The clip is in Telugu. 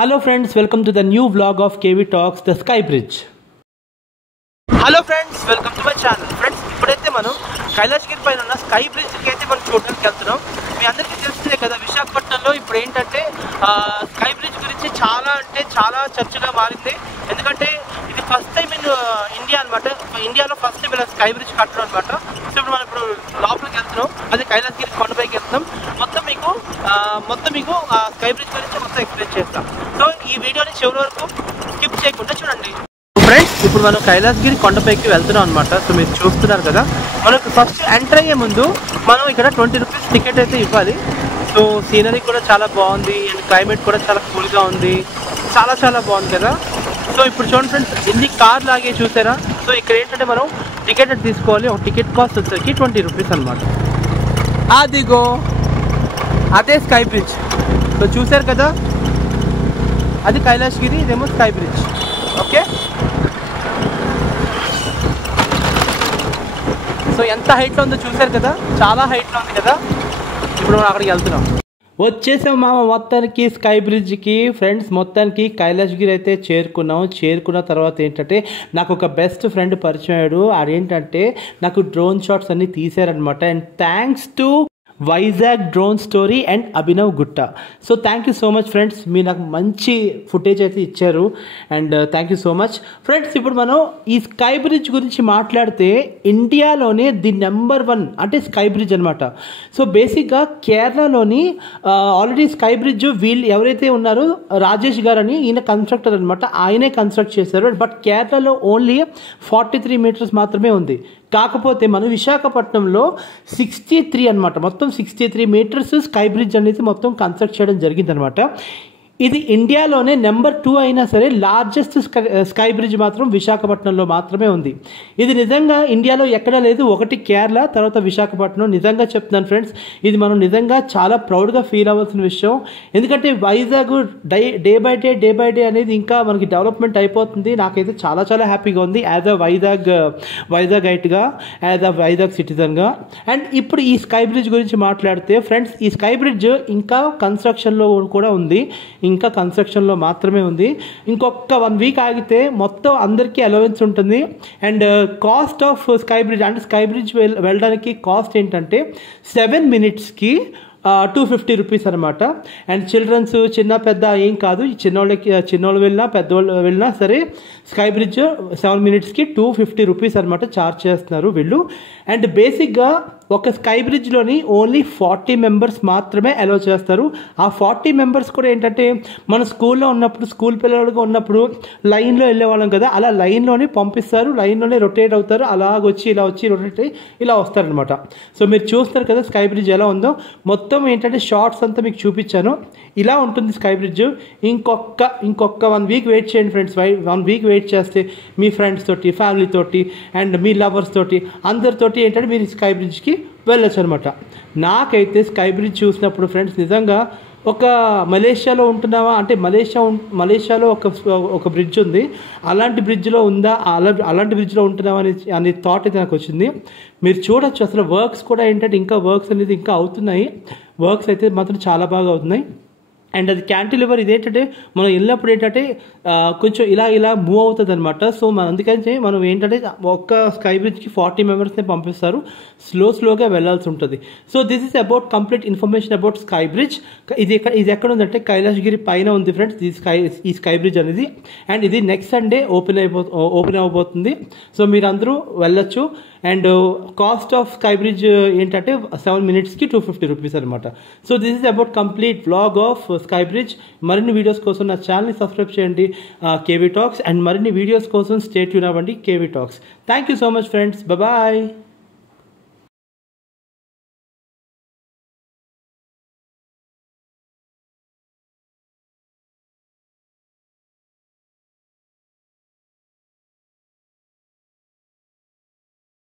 Hello friends, welcome to the new vlog of KV Talks, the Sky Bridge. Hello friends, welcome to my channel. Friends, ఇప్పుడైతే మనం కైలాసగిరి పైన ఉన్న స్కై బ్రిడ్జ్ కి అయితే మనం చూడడానికి వెళ్తున్నాం. మీ అందరికీ తెలిసిందే కదా, విశాఖపట్నంలో ఇప్పుడు ఏంటంటే స్కై బ్రిడ్జ్ గురించి చాలా చర్చగా మారింది. ఎందుకంటే ఇది ఫస్ట్ టైం ఇన్ ఇండియా అనమాట. ఇండియాలో ఫస్ట్ టైం ఇలా స్కై బ్రిడ్జ్ కట్టడం అనమాట. సో ఇప్పుడు మనం ఇప్పుడు లోపలికి వెళ్తున్నాం, అదే కైలాసగిరి కొండపైకి వెళ్తున్నాం. మొత్తం మీకు స్కై బ్రిడ్జ్ గురించి మొత్తం ఎక్స్ప్లెయిన్ చేస్తాం. సో ఈ వీడియోని చివరి వరకు స్కిప్ చేయకుండా చూడండి. ఫ్రెండ్స్, ఇప్పుడు మనం కైలాసగిరి కొండపైకి వెళ్తున్నాం అనమాట. సో మీరు చూస్తున్నారు కదా, మనకు ఫస్ట్ ఎంటర్ అయ్యే ముందు మనం ఇక్కడ 20 రూపీస్ టికెట్ అయితే ఇవ్వాలి. సో సీనరీ కూడా చాలా బాగుంది అండ్ క్లైమేట్ కూడా చాలా కూల్గా ఉంది, చాలా బాగుంది కదా. సో ఇప్పుడు చూడండి ఫ్రెండ్స్, ఎన్ని కార్ లాగే చూసారా. సో ఇక్కడ ఏంటంటే మనం టికెట్ తీసుకోవాలి. ఒక టికెట్ కాస్ట్ వచ్చేసరికి 20 రూపీస్ అనమాట. అదిగో అదే స్కై బ్రిడ్జ్. సో చూసారు కదా, అది కైలాసగిరి, ఇదేమో స్కై బ్రిడ్జ్. ఓకే, సో ఎంత హైట్లో ఉందో చూసారు కదా, చాలా హైట్లో ఉంది కదా. ఇప్పుడు మనం అక్కడికి వెళ్తున్నాం. వచ్చేసాం మొత్తానికి స్కై బ్రిడ్జ్కి. ఫ్రెండ్స్, మొత్తానికి కైలాసగిరి అయితే చేరుకున్న తర్వాత ఏంటంటే నాకు ఒక బెస్ట్ ఫ్రెండ్ పరిచయం అయ్యాడు. అదేంటంటే నాకు డ్రోన్ షాట్స్ అన్నీ తీశారనమాట. And thanks to Vizag drone story and Abhinav Gutta. So thank you so much friends, మీరు నాకు మంచి ఫుటేజ్ అయితే ఇచ్చారు and thank you so much friends. ఇప్పుడు మనం ఈ స్కై బ్రిడ్జ్ గురించి మాట్లాడితే ఇండియాలోనే ది నెంబర్ 1 అంటే స్కై బ్రిడ్జ్ అనమాట. సో బేసిక్గా కేరళలోని ఆల్రెడీ స్కై బ్రిడ్జ్ వీళ్ళు ఎవరైతే ఉన్నారో రాజేష్ గారు అని, ఈయన కన్స్ట్రక్టర్ అనమాట. ఆయనే కన్స్ట్రక్ట్ చేశారు. బట్ కేరళలో ఓన్లీ 43 మీటర్స్ మాత్రమే ఉంది. కాకపోతే మన విశాఖపట్నంలో 63 అనమాట, మొత్తం 63 మీటర్స్ స్కై బ్రిడ్జ్ అనేది మొత్తం కన్స్ట్రక్ట్ చేయడం జరిగిందనమాట. ఇది ఇండియాలోనే నెంబర్ 2 అయినా సరే లార్జెస్ట్ స్కై బ్రిడ్జ్ మాత్రం విశాఖపట్నంలో మాత్రమే ఉంది. ఇది నిజంగా ఇండియాలో ఎక్కడా లేదు. ఒకటి కేరళ, తర్వాత విశాఖపట్నం. నిజంగా చెప్తున్నాను ఫ్రెండ్స్, ఇది మనం నిజంగా చాలా ప్రౌడ్గా ఫీల్ అవ్వాల్సిన విషయం. ఎందుకంటే వైజాగ్ డే బై డే అనేది ఇంకా మనకి డెవలప్మెంట్ అయిపోతుంది. నాకైతే చాలా హ్యాపీగా ఉంది యాజ్ అ వైజాగ్ ఐట్గా, యాజ్ అ వైజాగ్ సిటిజన్గా. అండ్ ఇప్పుడు ఈ స్కై బ్రిడ్జ్ గురించి మాట్లాడితే ఫ్రెండ్స్, ఈ స్కై బ్రిడ్జ్ ఇంకా కన్స్ట్రక్షన్లో కూడా ఉంది. ఇంకా కన్స్ట్రక్షన్లో మాత్రమే ఉంది. ఇంకొక 1 వీక్ ఆగితే మొత్తం అందరికీ అలవెన్స్ ఉంటుంది. And cost of sky bridge అంటే స్కై బ్రిడ్జ్ వెళ్ళడానికి కాస్ట్ ఏంటంటే 7 మినిట్స్కి 250 రూపీస్ అనమాట. అండ్ చిల్డ్రన్స్ చిన్న పెద్ద ఏం కాదు, చిన్నోళ్ళు వెళ్ళినా పెద్దవాళ్ళు వెళ్ళినా సరే స్కై బ్రిడ్జ్ 7 మినిట్స్కి 250 రూపీస్ అనమాట ఛార్జ్ చేస్తున్నారు వీళ్ళు. అండ్ బేసిక్గా ఒక స్కై బ్రిడ్జ్లోని ఓన్లీ 40 మెంబర్స్ మాత్రమే అలౌ చేస్తారు. ఆ 40 మెంబర్స్ కూడా ఏంటంటే మన స్కూల్లో ఉన్నప్పుడు, స్కూల్ పిల్లలుగా ఉన్నప్పుడు లైన్లో వెళ్ళేవాళ్ళం కదా, అలా లైన్లోనే పంపిస్తారు, లైన్లోనే రొటేట్ అవుతారు. అలాగొచ్చి ఇలా రొటేట్ అయ్యి ఇలా వస్తారనమాట. సో మీరు చూస్తారు కదా స్కై బ్రిడ్జ్ ఎలా ఉందో. మొత్తం ఏంటంటే షార్ట్స్ అంతా మీకు చూపించాను. ఇలా ఉంటుంది స్కై బ్రిడ్జ్. ఇంకొక 1 వీక్ వెయిట్ చేయండి ఫ్రెండ్స్. 1 వీక్ వెయిట్ చేస్తే మీ ఫ్రెండ్స్ తోటి, ఫ్యామిలీ తోటి అండ్ మీ లవర్స్ తోటి అందరితోటి ఏంటంటే మీరు స్కై బ్రిడ్జ్కి వెళ్ళొచ్చు అనమాట. నాకైతే స్కై బ్రిడ్జ్ చూసినప్పుడు ఫ్రెండ్స్ నిజంగా ఒక మలేషియాలో ఉంటున్నావా అంటే మలేషియాలో ఒక బ్రిడ్జ్ ఉంది, అలాంటి బ్రిడ్జ్లో ఉందా, అలాంటి బ్రిడ్జ్లో ఉంటున్నావా అనే థాట్ అయితే నాకు వచ్చింది. మీరు చూడొచ్చు అసలు వర్క్స్ కూడా ఏంటంటే ఇంకా వర్క్స్ అనేది ఇంకా అవుతున్నాయి. వర్క్స్ అయితే మాత్రం చాలా బాగా అవుతున్నాయి. అండ్ అది క్యాంటిలివర్, ఇదేంటంటే మనం వెళ్ళినప్పుడు ఏంటంటే కొంచెం ఇలా మూవ్ అవుతుంది అనమాట. సో అందుకని మనం ఏంటంటే ఒక్క స్కై బ్రిడ్జ్కి 40 మెంబర్స్ని పంపిస్తారు. స్లోగా వెళ్ళాల్సి ఉంటుంది. So this is about complete information about sky bridge. ఇది ఎక్కడ ఉందంటే కైలాసగిరి పైన ఉంది ఫ్రెండ్స్ ఈ స్కై బ్రిడ్జ్ అనేది. అండ్ ఇది నెక్స్ట్ సండే ఓపెన్ అవబోతుంది. సో మీరు అందరూ వెళ్ళొచ్చు. And cost of sky bridge ఏంటంటే 7 మినిట్స్కి 250 రూపీస్ అనమాట. So this is about complete vlog of sky bridge. మరిన్ని వీడియోస్ కోసం నా ఛానల్ని సబ్స్క్రైబ్ చేయండి, కేవీ టాక్స్. అండ్ మరిన్ని వీడియోస్ కోసం స్టే ట్యూన్ అవ్వండి, KV talks. Thank you so much friends, bye.